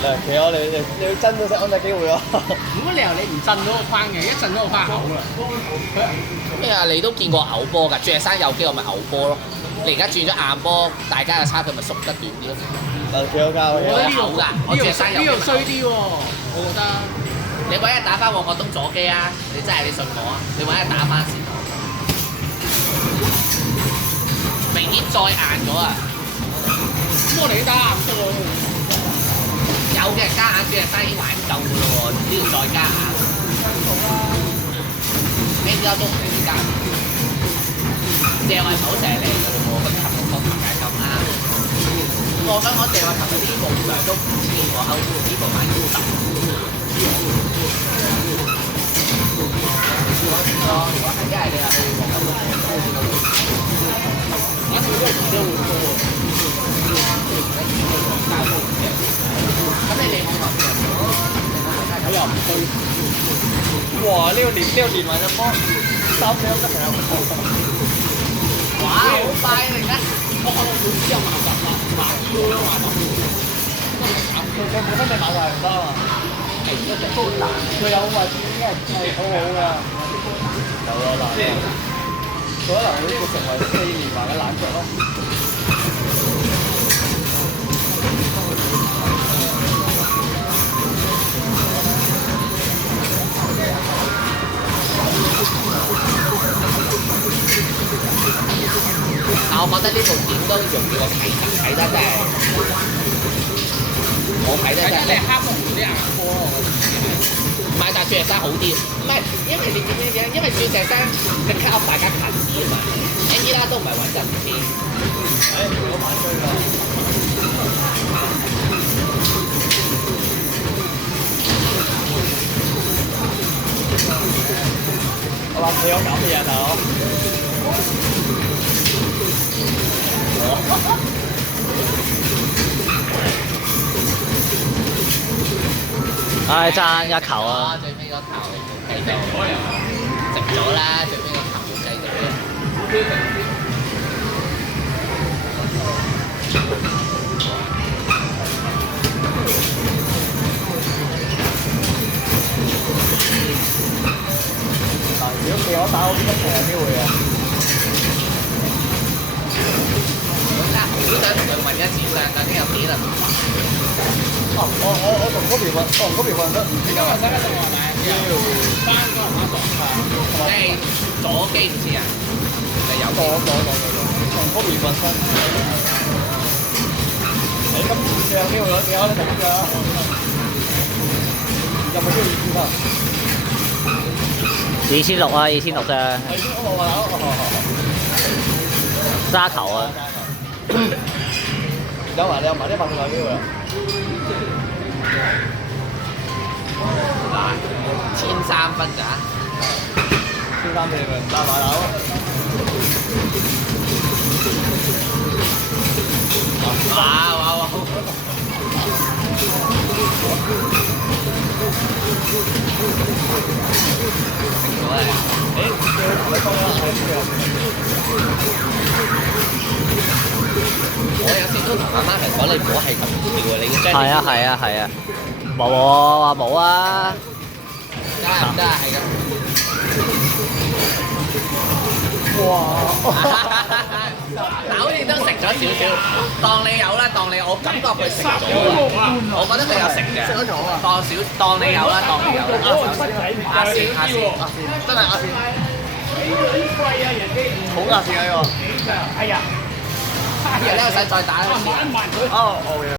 其實你要真都識安仔機會咯。冇乜理由你唔震到個框嘅，一震到個框嘔啦。咩啊？你都見過嘔波㗎？鑽石山有機我咪嘔波咯。你而家轉咗硬波，大家嘅差距咪縮得短啲咯。幾好交嘅。我覺得呢嘔㗎，我鑽石山有。呢度衰啲喎，我覺得。你揾日打翻旺角東左機啊！你真係你信我啊！你揾日打翻先。明顯再硬咗啊！咁我哋打硬波有嘅加硬鑽石山已經玩夠㗎咯喎，呢度再加硬。咩之後都唔俾你加硬。借我係手射嚟㗎咯喎，咁琴日咁啱。我覺得我借我琴日啲夢想都唔似我歐洲呢個買高達。如果係一係你係去黃金路，咁你嚟網球佢又唔去。哇！呢個連埋隻波3秒得嘅。哇！好快嚟嘅，我學到半支有50啦，100都都佢本身隻馬就係唔得啊嘛。佢有話已經係好好㗎。有咯嗱，佢可能會成為4連環嘅冷腳咯。但我覺得呢部點都容易過睇得真係，我睇得真係。你係黑紅啲硬波咯，我覺得。唔係，但係鑽石山好啲，唔係因為你點樣？因為鑽石山嘅 cut off 大家近啲啊嘛 ，N 啦都唔係穩陣啲。我買追㗎。我話你有搞嘢啊，大佬！唉，爭一球啊！最尾嗰球冇計到，食咗啦！最尾嗰球冇計到。如果俾我打，我邊一定有機會嘅。咁好想同佢問一次相，究竟有幾能打？我同嗰邊混得唔知㗎。使乜同我買？翻嗰個馬場即係左機唔知啊？你有機？同嗰邊混身。你今次有機會攞幾多？你睇㗎？有冇機會見到2600啊，2600啫，揸球啊！你有埋呢100個機會啊！1003分咋？1003俾你咪打馬樓。哇！我有時都同阿媽係講你唔好係咁跳啊！你要將係啊，冇啊，話冇啊！得唔得啊？係咁。哇！嗱，好似都食咗少少，當你有啦，我感覺佢食咗啊！我覺得佢有食嘅，當你有啦，當你有啦。壓線，真係壓線。好壓線啊！呢個。係啊，呢個使再打啦。哦，